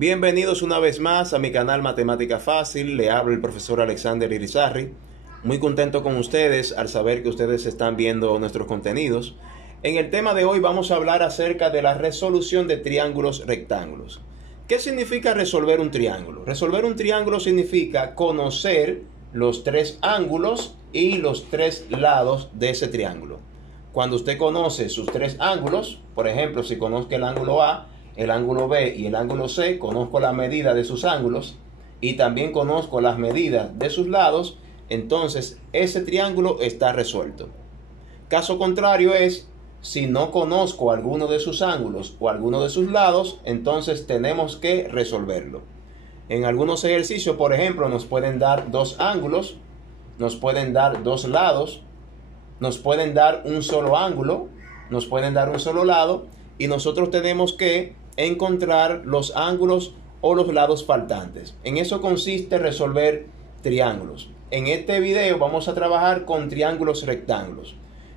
Bienvenidos una vez más a mi canal Matemática Fácil. Le habla el profesor Alexander Irizarry. Muy contento con ustedes al saber que ustedes están viendo nuestros contenidos. En el tema de hoy vamos a hablar acerca de la resolución de triángulos rectángulos. ¿Qué significa resolver un triángulo? Resolver un triángulo significa conocer los tres ángulos y los tres lados de ese triángulo. Cuando usted conoce sus tres ángulos, por ejemplo, si conozco el ángulo A, el ángulo B y el ángulo C, conozco la medida de sus ángulos y también conozco las medidas de sus lados, entonces ese triángulo está resuelto. Caso contrario es, si no conozco alguno de sus ángulos o alguno de sus lados, entonces tenemos que resolverlo. En algunos ejercicios, por ejemplo, nos pueden dar dos ángulos, nos pueden dar dos lados, nos pueden dar un solo ángulo, nos pueden dar un solo lado, y nosotros tenemos que encontrar los ángulos o los lados faltantes. En eso consiste resolver triángulos. En este video vamos a trabajar con triángulos rectángulos.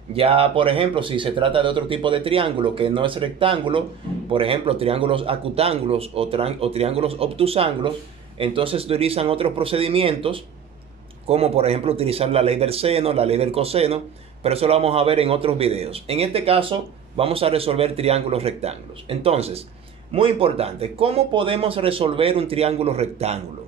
Ya, por ejemplo, si se trata de otro tipo de triángulo que no es rectángulo, por ejemplo, triángulos acutángulos o triángulos obtusángulos, entonces utilizan otros procedimientos, como por ejemplo utilizar la ley del seno, la ley del coseno, pero eso lo vamos a ver en otros videos. En este caso, vamos a resolver triángulos rectángulos. Entonces, muy importante, ¿cómo podemos resolver un triángulo rectángulo?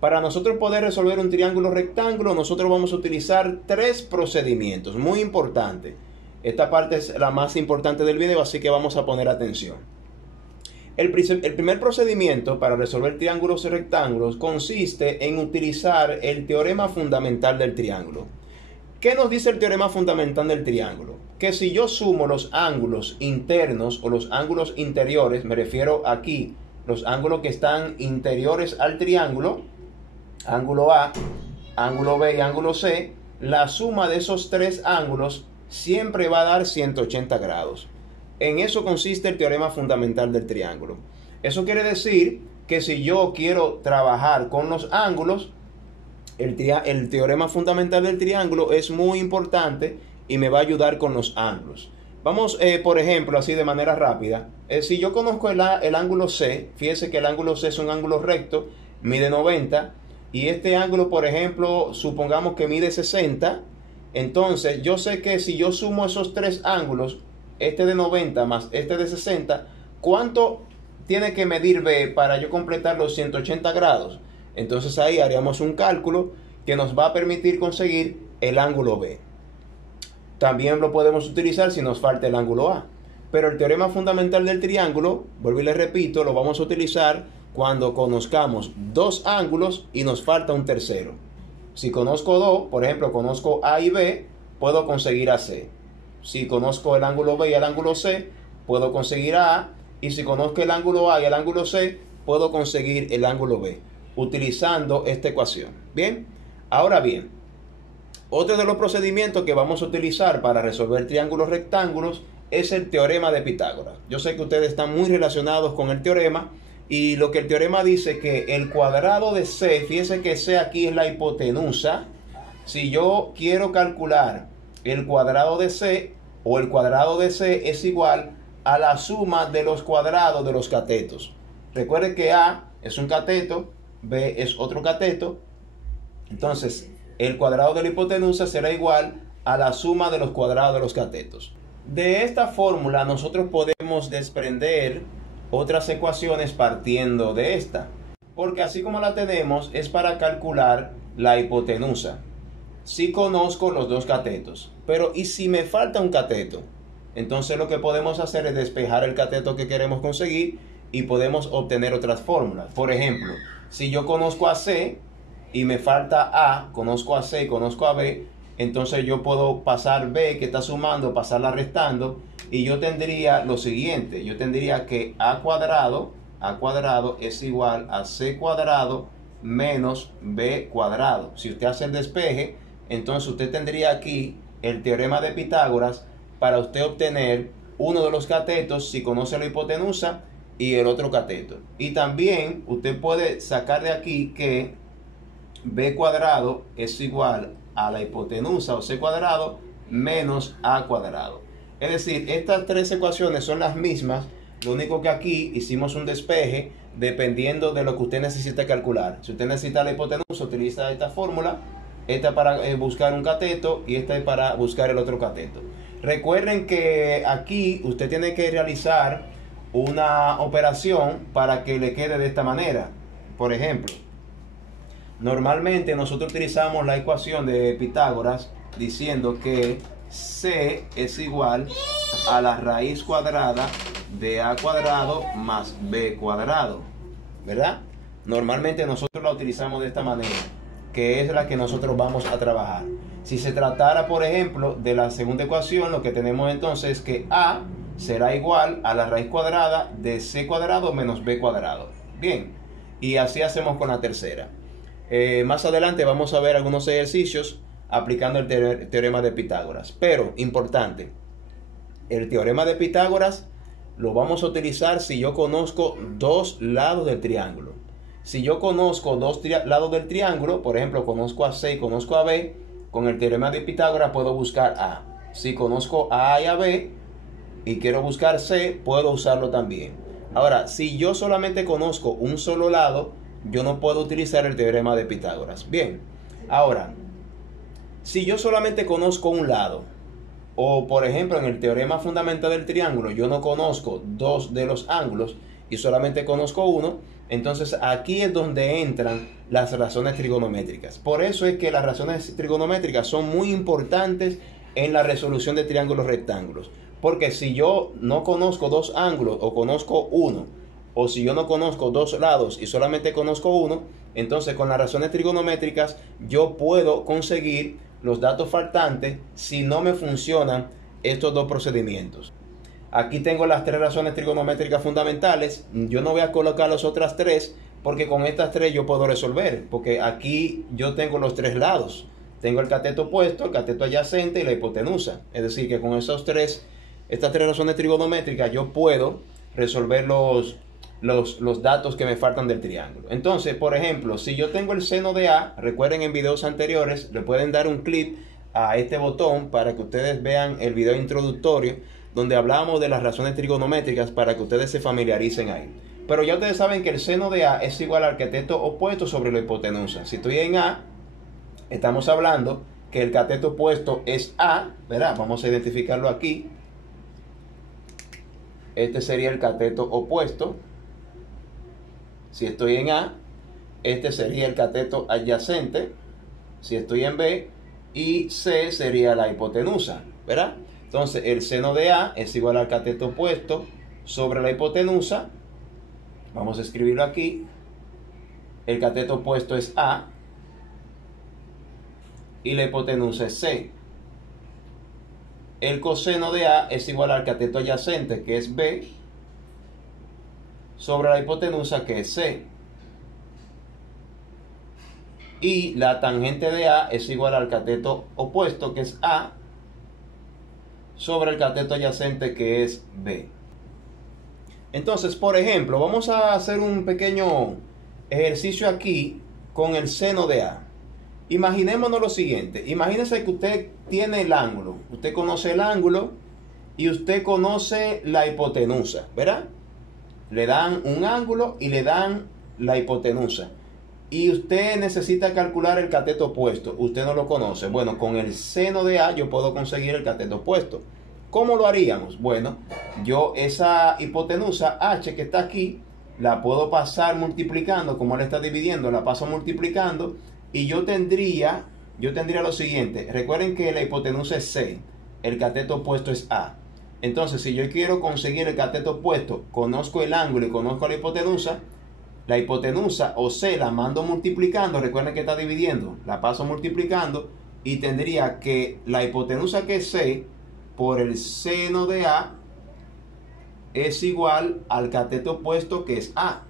Para nosotros poder resolver un triángulo rectángulo, nosotros vamos a utilizar tres procedimientos. Muy importante. Esta parte es la más importante del video, así que vamos a poner atención. El primer procedimiento para resolver triángulos rectángulos consiste en utilizar el teorema fundamental del triángulo. ¿Qué nos dice el teorema fundamental del triángulo? Que si yo sumo los ángulos internos o los ángulos interiores, me refiero aquí, los ángulos que están interiores al triángulo, ángulo A, ángulo B y ángulo C, la suma de esos tres ángulos siempre va a dar 180 grados. En eso consiste el teorema fundamental del triángulo. Eso quiere decir que si yo quiero trabajar con los ángulos, el teorema fundamental del triángulo es muy importante y me va a ayudar con los ángulos. Vamos, por ejemplo, así de manera rápida. Si yo conozco el ángulo C, fíjese que el ángulo C es un ángulo recto, mide 90, y este ángulo, por ejemplo, supongamos que mide 60. Entonces, yo sé que si yo sumo esos tres ángulos, este de 90 más este de 60, ¿cuánto tiene que medir B para yo completar los 180 grados? Entonces ahí haríamos un cálculo que nos va a permitir conseguir el ángulo B. También lo podemos utilizar si nos falta el ángulo A. Pero el teorema fundamental del triángulo, vuelvo y le repito, lo vamos a utilizar cuando conozcamos dos ángulos y nos falta un tercero. Si conozco dos, por ejemplo, conozco A y B, puedo conseguir a C. Si conozco el ángulo B y el ángulo C, puedo conseguir A. Y si conozco el ángulo A y el ángulo C, puedo conseguir el ángulo B, utilizando esta ecuación. Bien, ahora bien, otro de los procedimientos que vamos a utilizar para resolver triángulos rectángulos es el teorema de Pitágoras. Yo sé que ustedes están muy relacionados con el teorema, y lo que el teorema dice que el cuadrado de C, fíjense que C aquí es la hipotenusa. Si yo quiero calcular el cuadrado de C, o el cuadrado de C es igual a la suma de los cuadrados de los catetos. Recuerden que A es un cateto, B es otro cateto. Entonces, el cuadrado de la hipotenusa será igual a la suma de los cuadrados de los catetos. De esta fórmula nosotros podemos desprender otras ecuaciones partiendo de esta, porque así como la tenemos es para calcular la hipotenusa. Si conozco los dos catetos, pero ¿y si me falta un cateto? Entonces lo que podemos hacer es despejar el cateto que queremos conseguir y podemos obtener otras fórmulas. Por ejemplo, si yo conozco a C y me falta A, conozco a C y conozco a B, entonces yo puedo pasar B que está sumando, pasarla restando, y yo tendría lo siguiente. Yo tendría que A cuadrado es igual a C cuadrado menos B cuadrado. Si usted hace el despeje, entonces usted tendría aquí el teorema de Pitágoras para usted obtener uno de los catetos si conoce la hipotenusa y el otro cateto. Y también usted puede sacar de aquí que B cuadrado es igual a la hipotenusa o C cuadrado menos A cuadrado. Es decir, estas tres ecuaciones son las mismas, Lo único que aquí hicimos un despeje dependiendo de lo que usted necesite calcular. Si usted necesita la hipotenusa, utiliza esta fórmula. Esta para buscar un cateto y esta es para buscar el otro cateto. Recuerden que aquí usted tiene que realizar una operación para que le quede de esta manera. Por ejemplo, normalmente nosotros utilizamos la ecuación de Pitágoras diciendo que C es igual a la raíz cuadrada de A cuadrado más B cuadrado, ¿verdad? Normalmente nosotros la utilizamos de esta manera, que es la que nosotros vamos a trabajar. Si se tratara, por ejemplo, de la segunda ecuación, lo que tenemos entonces es que A será igual a la raíz cuadrada de C cuadrado menos B cuadrado. Bien, y así hacemos con la tercera. Más adelante vamos a ver algunos ejercicios aplicando el teorema de Pitágoras. Pero, importante, el teorema de Pitágoras lo vamos a utilizar si yo conozco dos lados del triángulo. Si yo conozco dos lados del triángulo, por ejemplo, conozco a C y conozco a B, con el teorema de Pitágoras puedo buscar A. Si conozco a A y a B y quiero buscar C, puedo usarlo también. Ahora, si yo solamente conozco un solo lado, yo no puedo utilizar el teorema de Pitágoras. Bien, ahora, si yo solamente conozco un lado, o por ejemplo en el teorema fundamental del triángulo yo no conozco dos de los ángulos y solamente conozco uno, entonces aquí es donde entran las razones trigonométricas. Por eso es que las razones trigonométricas son muy importantes en la resolución de triángulos rectángulos. Porque si yo no conozco dos ángulos o conozco uno, o si yo no conozco dos lados y solamente conozco uno, entonces con las razones trigonométricas yo puedo conseguir los datos faltantes si no me funcionan estos dos procedimientos. Aquí tengo las tres razones trigonométricas fundamentales. Yo no voy a colocar las otras tres porque con estas tres yo puedo resolver, porque aquí yo tengo los tres lados. Tengo el cateto opuesto, el cateto adyacente y la hipotenusa. Es decir, que con estas tres razones trigonométricas yo puedo resolver los datos que me faltan del triángulo. Entonces, por ejemplo, si yo tengo el seno de A, recuerden en videos anteriores, le pueden dar un clic a este botón para que ustedes vean el video introductorio donde hablamos de las razones trigonométricas para que ustedes se familiaricen ahí. Pero ya ustedes saben que el seno de A es igual al cateto opuesto sobre la hipotenusa. Si estoy en A, estamos hablando que el cateto opuesto es A, ¿verdad? Vamos a identificarlo aquí. Este sería el cateto opuesto. Si estoy en A, este sería el cateto adyacente. Si estoy en B, y C sería la hipotenusa, ¿verdad? Entonces el seno de A es igual al cateto opuesto sobre la hipotenusa. Vamos a escribirlo aquí. El cateto opuesto es A y la hipotenusa es C. El coseno de A es igual al cateto adyacente, que es B, sobre la hipotenusa, que es C. Y la tangente de A es igual al cateto opuesto, que es A, sobre el cateto adyacente, que es B. Entonces, por ejemplo, vamos a hacer un pequeño ejercicio aquí con el seno de A. Imaginémonos lo siguiente. Imagínese que usted tiene el ángulo. Usted conoce el ángulo y usted conoce la hipotenusa, ¿verdad? Le dan un ángulo y le dan la hipotenusa. Y usted necesita calcular el cateto opuesto. Usted no lo conoce. Bueno, con el seno de A yo puedo conseguir el cateto opuesto. ¿Cómo lo haríamos? Bueno, yo esa hipotenusa H que está aquí, la puedo pasar multiplicando, como él está dividiendo, la paso multiplicando. Y yo tendría lo siguiente. Recuerden que la hipotenusa es C. El cateto opuesto es A. Entonces, si yo quiero conseguir el cateto opuesto, conozco el ángulo y conozco la hipotenusa o C la mando multiplicando. Recuerden que está dividiendo. La paso multiplicando y tendría que la hipotenusa, que es C, por el seno de A es igual al cateto opuesto, que es A.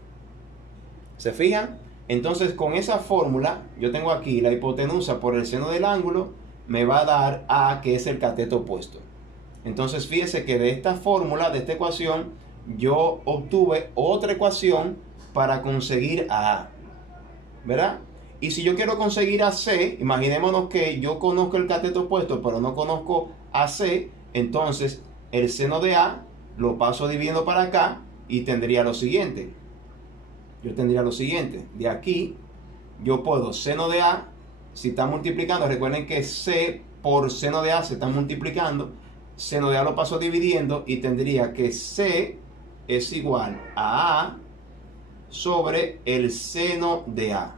¿Se fijan? Entonces, con esa fórmula, yo tengo aquí la hipotenusa por el seno del ángulo, me va a dar A, que es el cateto opuesto. Entonces, fíjese que de esta fórmula, de esta ecuación, yo obtuve otra ecuación para conseguir a A, ¿verdad? Y si yo quiero conseguir a C, imaginémonos que yo conozco el cateto opuesto, pero no conozco a C, entonces el seno de A lo paso dividiendo para acá y tendría lo siguiente. Yo tendría lo siguiente. De aquí yo puedo seno de A, si está multiplicando, recuerden que C por seno de A se está multiplicando. Seno de A lo paso dividiendo y tendría que C es igual a sobre el seno de A.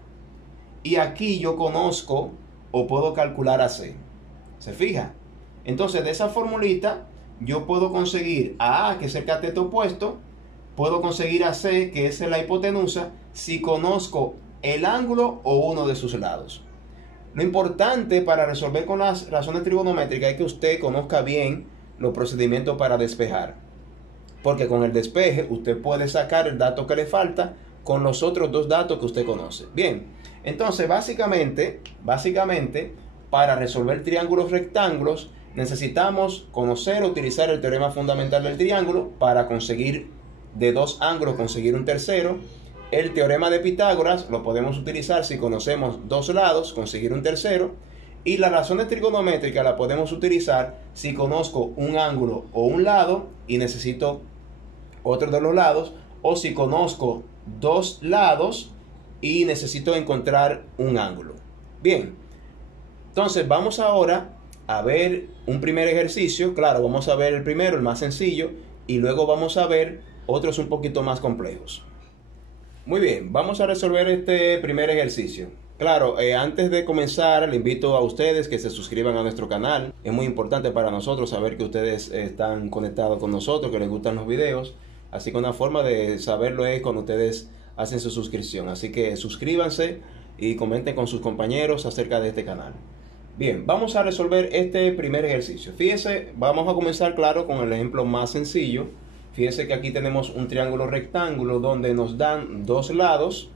Y aquí yo conozco o puedo calcular a C. ¿Se fija? Entonces de esa formulita yo puedo conseguir a A, que es el cateto opuesto, puedo conseguir a C, que es la hipotenusa, si conozco el ángulo o uno de sus lados. Lo importante para resolver con las razones trigonométricas es que usted conozca bien los procedimientos para despejar. Porque con el despeje usted puede sacar el dato que le falta con los otros dos datos que usted conoce. Bien, entonces básicamente, para resolver triángulos rectángulos necesitamos conocer o utilizar el teorema fundamental del triángulo para conseguir de dos ángulos conseguir un tercero. El teorema de Pitágoras lo podemos utilizar si conocemos dos lados, conseguir un tercero. Y las razones trigonométricas la podemos utilizar si conozco un ángulo o un lado y necesito otro de los lados, o si conozco dos lados y necesito encontrar un ángulo. Bien, entonces vamos ahora a ver un primer ejercicio. Claro, vamos a ver el primero, el más sencillo, y luego vamos a ver otros un poquito más complejos. Muy bien, vamos a resolver este primer ejercicio. Claro, antes de comenzar, le invito a ustedes que se suscriban a nuestro canal. Es muy importante para nosotros saber que ustedes están conectados con nosotros, que les gustan los videos. Así que una forma de saberlo es cuando ustedes hacen su suscripción. Así que suscríbanse y comenten con sus compañeros acerca de este canal. Bien, vamos a resolver este primer ejercicio. Fíjese, vamos a comenzar, claro, con el ejemplo más sencillo. Fíjese que aquí tenemos un triángulo rectángulo donde nos dan dos lados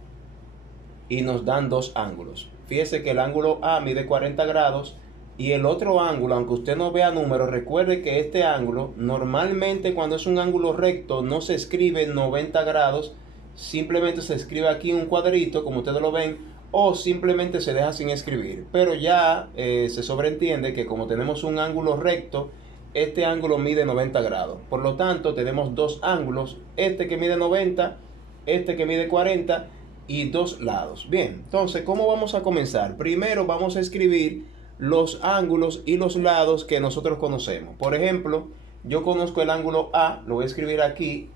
y nos dan dos ángulos. Fíjese que el ángulo A mide 40 grados y el otro ángulo, aunque usted no vea números, recuerde que este ángulo normalmente cuando es un ángulo recto no se escribe 90 grados, simplemente se escribe aquí un cuadrito como ustedes lo ven, o simplemente se deja sin escribir. Pero ya se sobreentiende que como tenemos un ángulo recto, este ángulo mide 90 grados. Por lo tanto tenemos dos ángulos, este que mide 90, este que mide 40 y dos lados. Bien, entonces, ¿cómo vamos a comenzar? Primero vamos a escribir los ángulos y los lados que nosotros conocemos. Por ejemplo, yo conozco el ángulo A, lo voy a escribir aquí.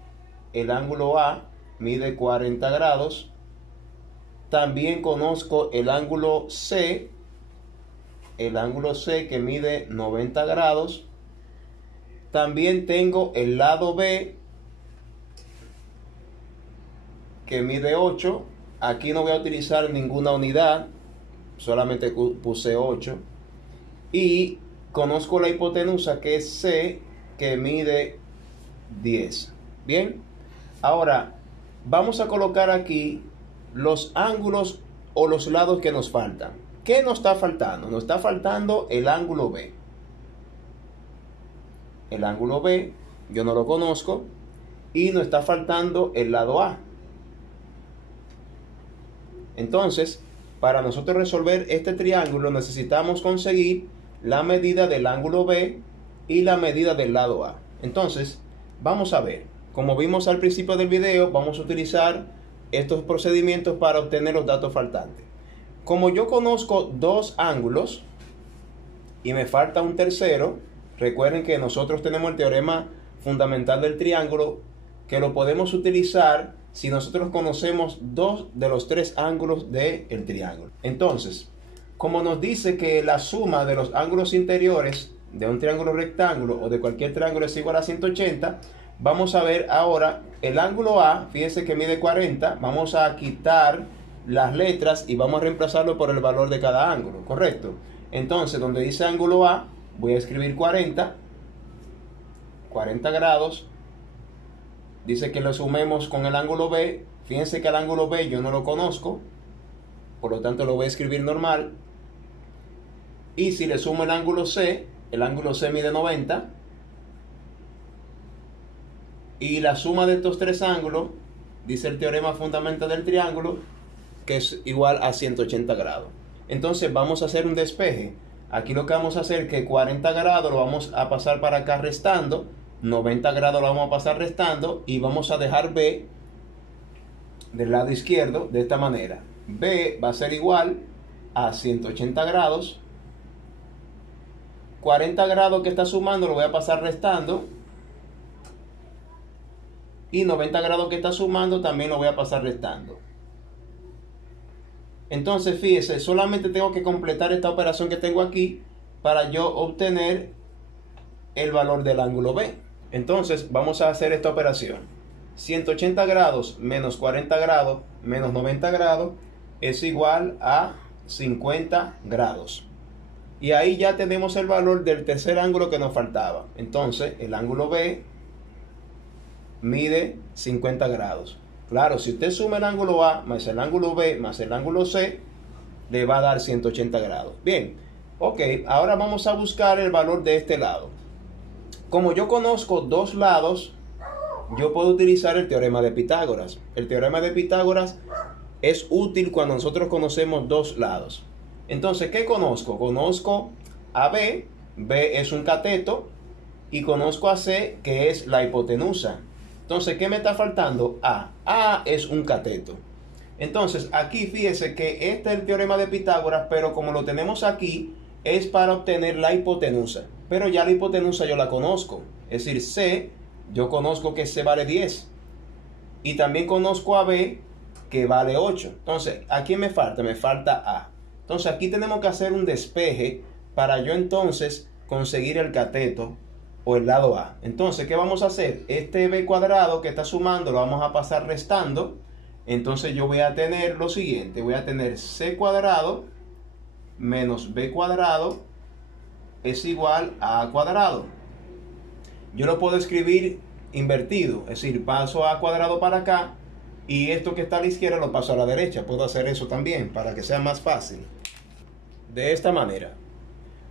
El ángulo A mide 40 grados. También conozco el ángulo C que mide 90 grados. También tengo el lado B que mide 8. Aquí no voy a utilizar ninguna unidad, solamente puse 8. Y conozco la hipotenusa que es C, que mide 10. Bien, ahora vamos a colocar aquí los ángulos o los lados que nos faltan. ¿Qué nos está faltando? Nos está faltando el ángulo B. El ángulo B yo no lo conozco y nos está faltando el lado A. Entonces, para nosotros resolver este triángulo necesitamos conseguir la medida del ángulo B y la medida del lado A. Entonces, vamos a ver. Como vimos al principio del video, vamos a utilizar estos procedimientos para obtener los datos faltantes. Como yo conozco dos ángulos y me falta un tercero, recuerden que nosotros tenemos el teorema fundamental del triángulo que lo podemos utilizar si nosotros conocemos dos de los tres ángulos del triángulo. Entonces, como nos dice que la suma de los ángulos interiores de un triángulo rectángulo o de cualquier triángulo es igual a 180, vamos a ver ahora el ángulo A. Fíjese que mide 40, vamos a quitar las letras y vamos a reemplazarlo por el valor de cada ángulo, ¿correcto? Entonces, donde dice ángulo A, voy a escribir 40 grados. Dice que lo sumemos con el ángulo B. Fíjense que el ángulo B yo no lo conozco, por lo tanto lo voy a escribir normal. Y si le sumo el ángulo C mide 90. Y la suma de estos tres ángulos, dice el teorema fundamental del triángulo, que es igual a 180 grados. Entonces vamos a hacer un despeje. Aquí lo que vamos a hacer es que 40 grados lo vamos a pasar para acá restando. 90 grados lo vamos a pasar restando y vamos a dejar B del lado izquierdo de esta manera. B va a ser igual a 180 grados. 40 grados que está sumando lo voy a pasar restando. Y 90 grados que está sumando también lo voy a pasar restando. Entonces fíjese, solamente tengo que completar esta operación que tengo aquí para yo obtener el valor del ángulo B. Entonces vamos a hacer esta operación. 180 grados menos 40 grados menos 90 grados es igual a 50 grados. Y ahí ya tenemos el valor del tercer ángulo que nos faltaba. Entonces el ángulo B mide 50 grados. Claro, si usted suma el ángulo A más el ángulo B más el ángulo C, le va a dar 180 grados. Bien, ok, ahora vamos a buscar el valor de este lado. Como yo conozco dos lados, yo puedo utilizar el teorema de Pitágoras. El teorema de Pitágoras es útil cuando nosotros conocemos dos lados. Entonces, ¿qué conozco? Conozco a B, B es un cateto, y conozco a C, que es la hipotenusa. Entonces, ¿qué me está faltando? A. A es un cateto. Entonces, aquí fíjese que este es el teorema de Pitágoras, pero como lo tenemos aquí, es para obtener la hipotenusa. Pero ya la hipotenusa yo la conozco. Es decir, C, yo conozco que C vale 10. Y también conozco a B, que vale 8. Entonces, ¿a quién me falta? Me falta A. Entonces, aquí tenemos que hacer un despeje para yo entonces conseguir el cateto o el lado A. Entonces, ¿qué vamos a hacer? Este B cuadrado que está sumando lo vamos a pasar restando. Entonces yo voy a tener lo siguiente. Voy a tener C cuadrado menos B cuadrado es igual a A cuadrado. Yo lo puedo escribir invertido. Es decir, paso A cuadrado para acá y esto que está a la izquierda lo paso a la derecha. Puedo hacer eso también para que sea más fácil. De esta manera.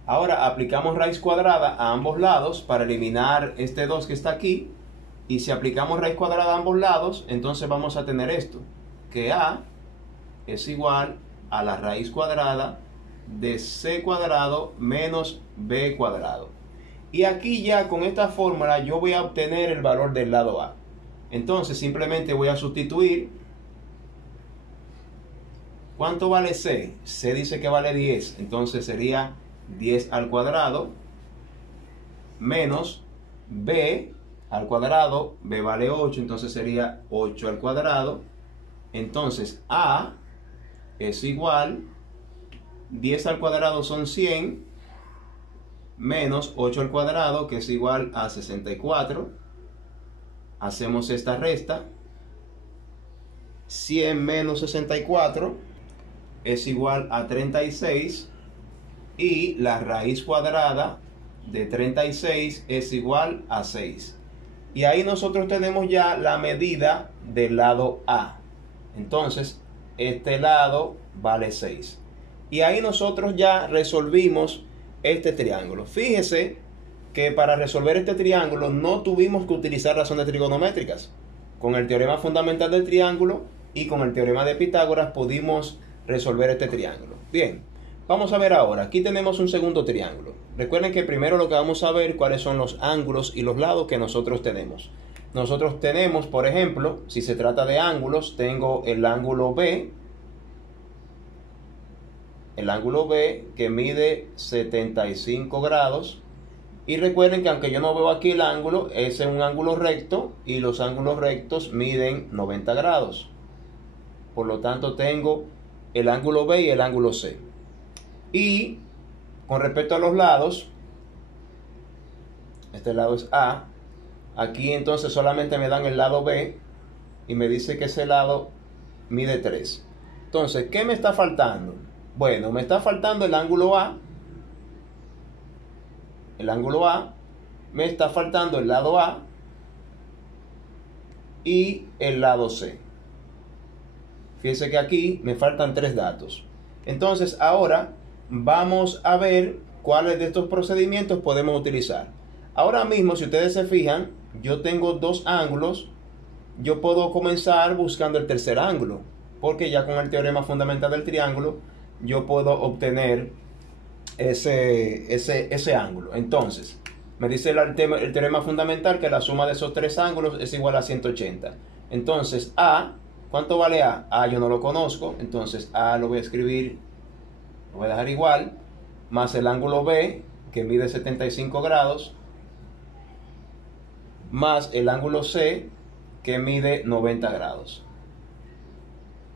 Ahora aplicamos raíz cuadrada a ambos lados para eliminar este 2 que está aquí. Y si aplicamos raíz cuadrada a ambos lados, entonces vamos a tener esto. Que A es igual a la raíz cuadrada de C cuadrado menos B cuadrado. Y aquí ya con esta fórmula yo voy a obtener el valor del lado A. Entonces simplemente voy a sustituir. ¿Cuánto vale C? C dice que vale 10. Entonces sería 10 al cuadrado menos B al cuadrado. B vale 8, entonces sería 8 al cuadrado. Entonces A es igual, 10 al cuadrado son 100, menos 8 al cuadrado, que es igual a 64. Hacemos esta resta. 100 menos 64 es igual a 36. Y la raíz cuadrada de 36 es igual a 6. Y ahí nosotros tenemos ya la medida del lado A. Entonces, este lado vale 6. Y ahí nosotros ya resolvimos este triángulo. Fíjese que para resolver este triángulo no tuvimos que utilizar razones trigonométricas. Con el teorema fundamental del triángulo y con el teorema de Pitágoras pudimos resolver este triángulo. Bien, vamos a ver ahora. Aquí tenemos un segundo triángulo. Recuerden que primero lo que vamos a ver cuáles son los ángulos y los lados que nosotros tenemos. Nosotros tenemos, por ejemplo, si se trata de ángulos, tengo el ángulo B. El ángulo B que mide 75 grados. Y recuerden que aunque yo no veo aquí el ángulo, ese es un ángulo recto y los ángulos rectos miden 90 grados. Por lo tanto tengo el ángulo B y el ángulo C. Y con respecto a los lados, este lado es A. Aquí entonces solamente me dan el lado B y me dice que ese lado mide 3. Entonces, ¿qué me está faltando? Bueno, me está faltando el ángulo A. El ángulo A. Me está faltando el lado A y el lado C. Fíjense que aquí me faltan 3 datos. Entonces, ahora vamos a ver cuáles de estos procedimientos podemos utilizar. Ahora mismo, si ustedes se fijan, yo tengo dos ángulos. Yo puedo comenzar buscando el tercer ángulo, porque ya con el teorema fundamental del triángulo, yo puedo obtener ese ángulo. Entonces, Me dice el teorema fundamental que la suma de esos tres ángulos es igual a 180. Entonces A, ¿cuánto vale A? A yo no lo conozco, entonces A lo voy a escribir, lo voy a dejar igual, más el ángulo B, que mide 75 grados, más el ángulo C, que mide 90 grados.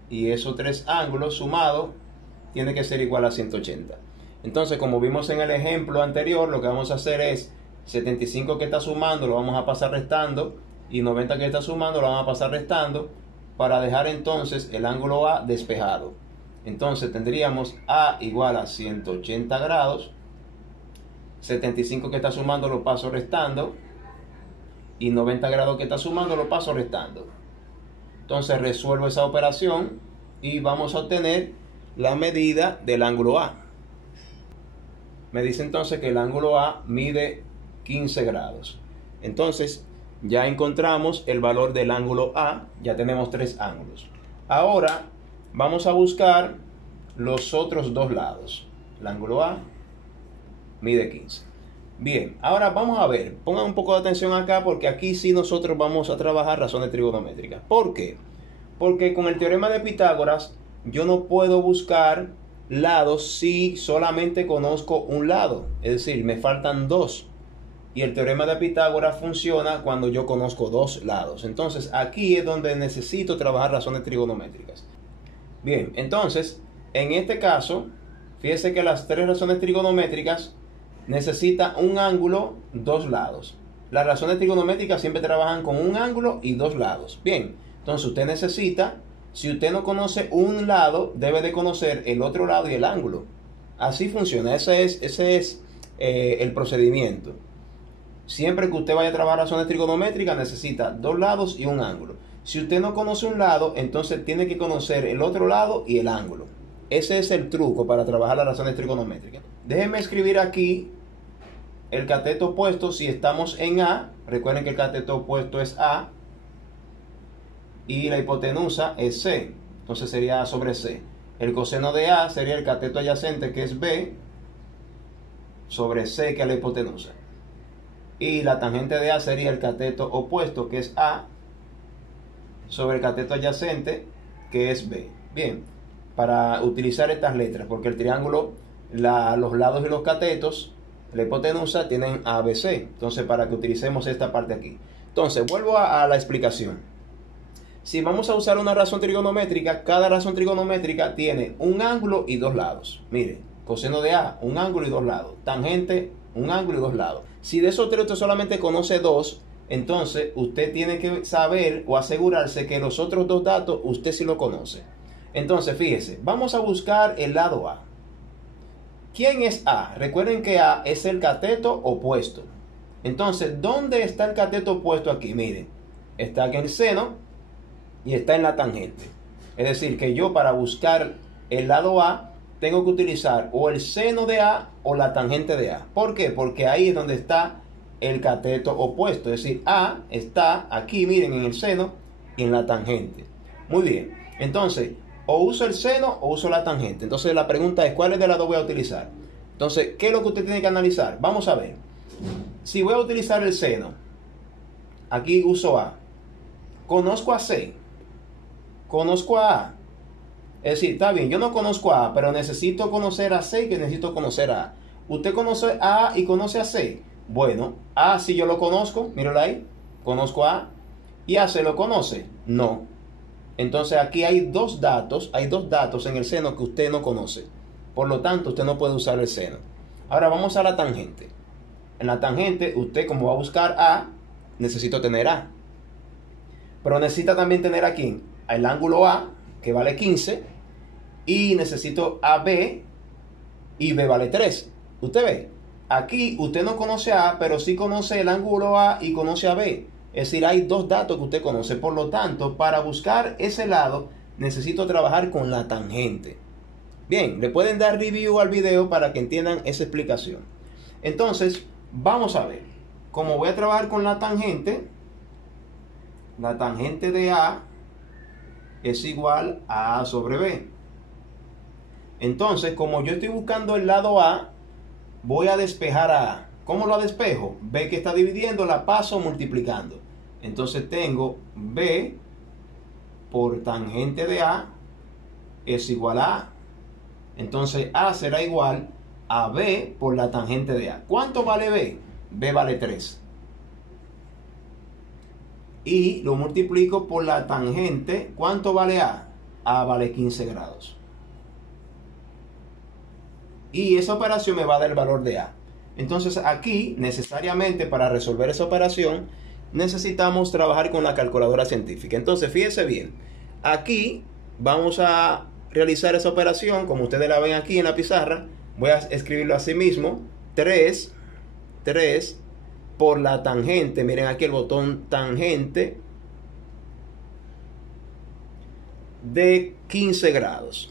Y esos tres ángulos sumados tiene que ser igual a 180. Entonces, como vimos en el ejemplo anterior, lo que vamos a hacer es 75 que está sumando lo vamos a pasar restando, y 90 que está sumando lo vamos a pasar restando, para dejar entonces el ángulo A despejado. Entonces tendríamos A igual a 180 grados, 75 que está sumando lo paso restando, y 90 grados que está sumando lo paso restando. Entonces resuelvo esa operación y vamos a obtener la medida del ángulo A. Me dice entonces que el ángulo A mide 15 grados. Entonces ya encontramos el valor del ángulo A, ya tenemos tres ángulos. Ahora vamos a buscar los otros dos lados. El ángulo A mide 15. Bien, ahora vamos a ver, pongan un poco de atención acá porque aquí sí nosotros vamos a trabajar razones trigonométricas. ¿Por qué? Porque con el teorema de Pitágoras yo no puedo buscar lados si solamente conozco un lado, es decir, me faltan dos. Y el teorema de Pitágoras funciona cuando yo conozco dos lados. Entonces aquí es donde necesito trabajar razones trigonométricas. Bien, entonces en este caso, fíjese que las tres razones trigonométricas necesitan un ángulo, dos lados. Las razones trigonométricas siempre trabajan con un ángulo y dos lados. Bien, entonces usted necesita, si usted no conoce un lado, debe de conocer el otro lado y el ángulo. Así funciona, ese es el procedimiento. Siempre que usted vaya a trabajar razones trigonométricas necesita dos lados y un ángulo. Si usted no conoce un lado, entonces tiene que conocer el otro lado y el ángulo. Ese es el truco para trabajar las razones trigonométricas. Déjenme escribir aquí el cateto opuesto si estamos en A. Recuerden que el cateto opuesto es A. Y la hipotenusa es C. Entonces sería A sobre C. El coseno de A sería el cateto adyacente, que es B, sobre C, que es la hipotenusa. Y la tangente de A sería el cateto opuesto, que es A, sobre el cateto adyacente, que es B. Bien, para utilizar estas letras, porque el triángulo, los lados y los catetos, la hipotenusa, tienen ABC. Entonces, para que utilicemos esta parte aquí. Entonces, vuelvo a la explicación. Si vamos a usar una razón trigonométrica, cada razón trigonométrica tiene un ángulo y dos lados. Mire, coseno de A, un ángulo y dos lados. Tangente, un ángulo y dos lados. Si de esos tres usted solamente conoce dos, entonces usted tiene que saber o asegurarse que los otros dos datos usted sí lo conoce. Entonces, fíjese, vamos a buscar el lado A. ¿Quién es A? Recuerden que A es el cateto opuesto. Entonces, ¿dónde está el cateto opuesto aquí? Miren, está aquí en el seno y está en la tangente. Es decir, que yo para buscar el lado A tengo que utilizar o el seno de A o la tangente de A. ¿Por qué? Porque ahí es donde está el cateto opuesto. Es decir, A está aquí, miren, en el seno y en la tangente. Muy bien. Entonces, o uso el seno o uso la tangente. Entonces la pregunta es, ¿cuál de las dos voy a utilizar? Entonces, ¿qué es lo que usted tiene que analizar? Vamos a ver. Si voy a utilizar el seno, aquí uso A. Conozco a C. Conozco a A. Es decir, está bien, yo no conozco a A, pero necesito conocer a C y que necesito conocer a A. ¿Usted conoce a A y conoce a C? Bueno, A sí yo lo conozco, míralo ahí, conozco a A. ¿Y a C lo conoce? No. Entonces aquí hay dos datos en el seno que usted no conoce. Por lo tanto, usted no puede usar el seno. Ahora vamos a la tangente. En la tangente, usted como va a buscar A, necesito tener A. Pero necesita también tener aquí el ángulo A, que vale 15, y necesito AB, y B vale 3. Usted ve, aquí usted no conoce a A, pero sí conoce el ángulo A y conoce a B. Es decir, hay dos datos que usted conoce. Por lo tanto, para buscar ese lado, necesito trabajar con la tangente. Bien, le pueden dar review al video para que entiendan esa explicación. Entonces, vamos a ver. Como voy a trabajar con la tangente de A es igual a A sobre B. Entonces, como yo estoy buscando el lado A, voy a despejar a A. ¿Cómo la despejo? B que está dividiendo la paso multiplicando. Entonces tengo B por tangente de A es igual a A. Entonces A será igual a B por la tangente de A. ¿Cuánto vale B? B vale 3. Y lo multiplico por la tangente. ¿Cuánto vale A? A vale 15 grados. Y esa operación me va a dar el valor de A. Entonces aquí, necesariamente para resolver esa operación, necesitamos trabajar con la calculadora científica. Entonces, fíjense bien. Aquí vamos a realizar esa operación, como ustedes la ven aquí en la pizarra. Voy a escribirlo así mismo. 3 por la tangente. Miren aquí el botón tangente de 15 grados.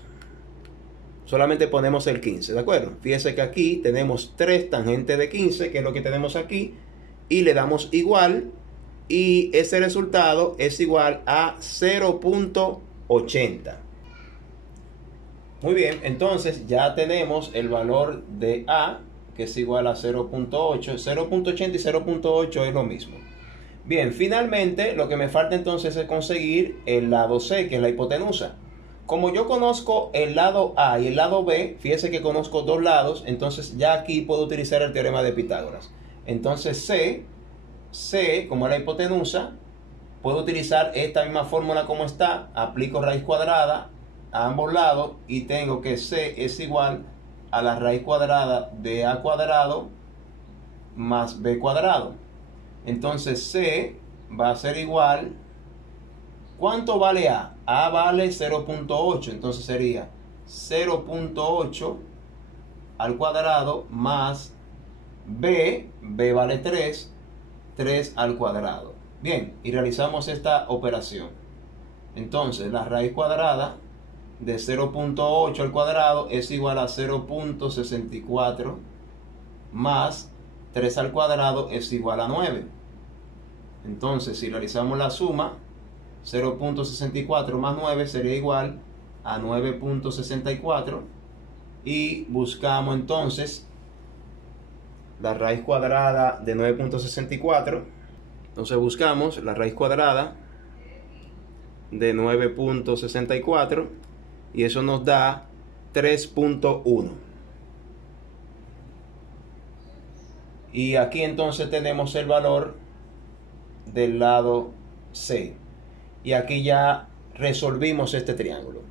Solamente ponemos el 15, ¿de acuerdo? Fíjense que aquí tenemos 3 tangente de 15, que es lo que tenemos aquí, y le damos igual, y ese resultado es igual a 0.80. Muy bien, entonces ya tenemos el valor de A, que es igual a 0.8. 0.80 y 0.8 es lo mismo. Bien, finalmente lo que me falta entonces es conseguir el lado C, que es la hipotenusa. Como yo conozco el lado A y el lado B, fíjese que conozco dos lados, entonces ya aquí puedo utilizar el teorema de Pitágoras. Entonces C, como es la hipotenusa, puedo utilizar esta misma fórmula como está, aplico raíz cuadrada a ambos lados y tengo que C es igual a la raíz cuadrada de A cuadrado más B cuadrado. Entonces C va a ser igual. ¿Cuánto vale A? A vale 0.8, entonces sería 0.8 al cuadrado más B vale 3 al cuadrado. Bien, y realizamos esta operación. Entonces la raíz cuadrada de 0.8 al cuadrado es igual a 0.64 más 3 al cuadrado es igual a 9. Entonces si realizamos la suma, 0.64 más 9 sería igual a 9.64 y buscamos entonces la raíz cuadrada de 9.64. Entonces buscamos la raíz cuadrada de 9.64 y eso nos da 3.1. Y aquí entonces tenemos el valor del lado C. Y aquí ya resolvimos este triángulo.